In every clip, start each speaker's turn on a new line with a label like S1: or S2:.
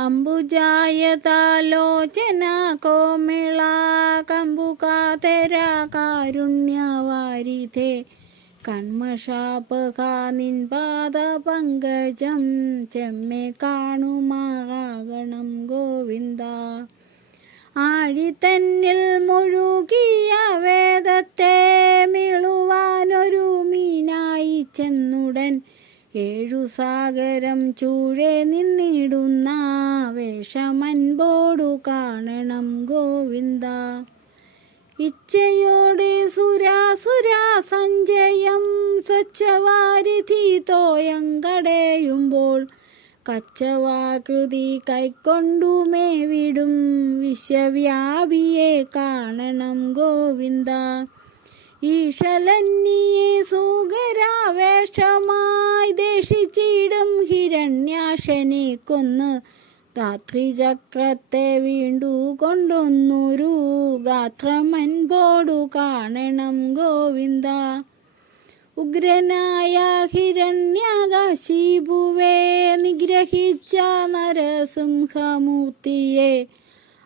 S1: അംബുജായതാലോചന കോമിള കമ്പുകാതര കാരുണ്യവാരിധേ കൺമഷാപക നിൻ പാദപങ്കജം ചെമ്മെ കാണുമാകണം ഗോവിന്ദ. ആഴിത്തന്നിൽ മുഴുകിയ വേദത്തെ മിളുവാനൊരു മീനായി ചെന്നുടൻ. ഏഴു സാഗരം ചൂഴെ നിന്നിടുന്ന വേഷമൻപോടു കാണണം ഗോവിന്ദ. ഇച്ഛയോടെ സുരാസുരാ സഞ്ജയം സ്വച്ഛവാരിധി തോയങ്കടയുമ്പോൾ കച്ചവാകൃതി കൈക്കൊണ്ടുമേ വിടും വിശ്വവ്യാപിയെ കാണണം ഗോവിന്ദ. ഈശലന്നിയെ സൂകരാവേഷമായി ദേഷിച്ചിടും ഹിരണ്യാശനെ കൊന്ന് ധാത്രിചക്രത്തെ വീണ്ടു കൊണ്ടൊന്നൊരു ഗാത്രമൻപോടു കാണണം ഗോവിന്ദ. ഉഗ്രനായ ഹിരണ്യകാശിപുവേ നിഗ്രഹിച്ച നരസിംഹമൂർത്തിയെ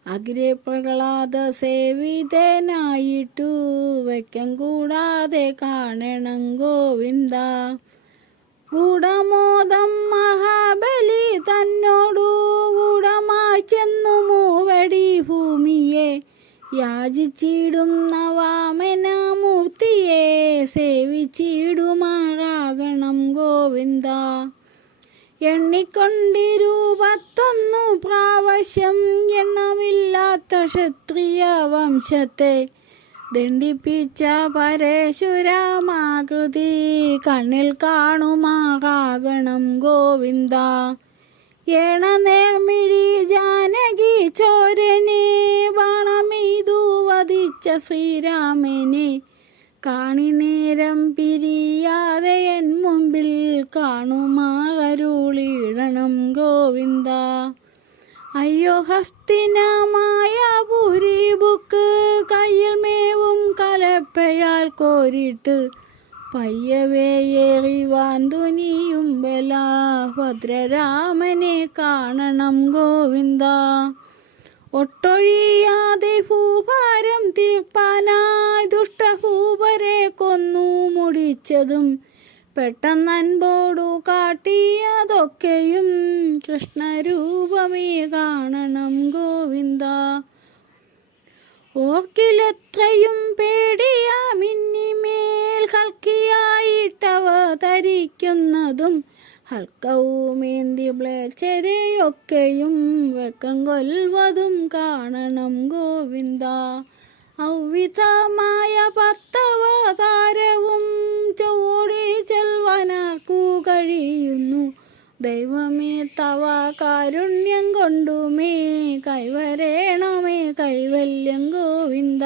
S1: അഗ്രപ്രഹ്ലാദ സേവിതനായിട്ടു വയ്ക്കം കൂടാതെ കാണണം ഗോവിന്ദ. ഗൂഢമോദം യാചിച്ചിടുന്ന വാമനമൂർത്തിയെ സേവിച്ചിടുമാറാകണം ഗോവിന്ദ. എണ്ണിക്കൊണ്ടിരൂപത്തൊന്നു പ്രാവശ്യം എണ്ണമില്ലാത്ത ക്ഷത്രിയ വംശത്തെ ദണ്ഡിപ്പിച്ച പരശുരാമാകൃതി കണ്ണിൽ കാണുമാറാകണം ഗോവിന്ദ. ഏണ വധിച്ച ശ്രീരാമനെ കാണി നേരം പിരിയാതെ എൻ മുമ്പിൽ കാണുമാകരുളിടണം ഗോവിന്ദ. അയ്യോ ഹസ്തിനമായ പുരി ബുക്ക് കയ്യിൽ മേവും കലപ്പയാൽ കോരിട്ട് പയ്യവേ ഏറിവാൻ തുനിയും ബല ഭദ്രരാമനെ കാണണം ഗോവിന്ദ. ഒട്ടൊഴിയാതെ തീർപ്പാനായി ദുഷ്ടഭൂപരെ കൊന്നു മുടിച്ചതും പെട്ടെന്നൻപോടു കാട്ടിയതൊക്കെയും കൃഷ്ണരൂപമേ കാണണം ഗോവിന്ദ. ഓർക്കിലെത്രയും പേടിയാമിന്നിമേൽ ഹൽക്കിയായിട്ടവതരിക്കുന്നതും ഹൽക്കവുമേന്തി ബ്ലേച്ചരെയൊക്കെയും വെക്കം കൊൽവതും കാണണം ഗോവിന്ദ. ഔവിധമായ പത്തവതാരവും ചോടി ചെൽവനാക്കു കഴിയുന്നു. ദൈവമേ തവ കാരുണ്യം കൊണ്ടുമേ കൈവരേണമേ കൈവല്യം ഗോവിന്ദ.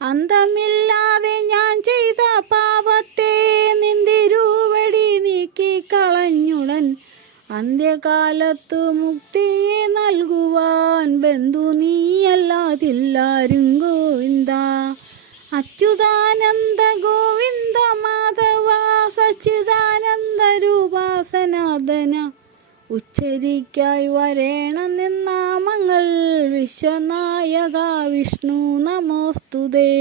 S1: അന്തമില്ലാതെ ഞാൻ ചെയ്ത പാപത്തെ നിന്തിരുവടി നീക്കി കളഞ്ഞുടൻ അന്ത്യകാലത്തു മുക്തിയെ നൽകുവാൻ ബന്ധു നീയല്ലാതില്ലാരും അച്യുതാനന്ദ ഗോവിന്ദ മാധവ സച്ചിദാനന്ദ രൂപാസനാഥന. ഉച്ചരിക്കായി വരേണം നിന്നാമങ്ങൾ വിശ്വനായക വിഷ്ണു നമോസ്തുതേ.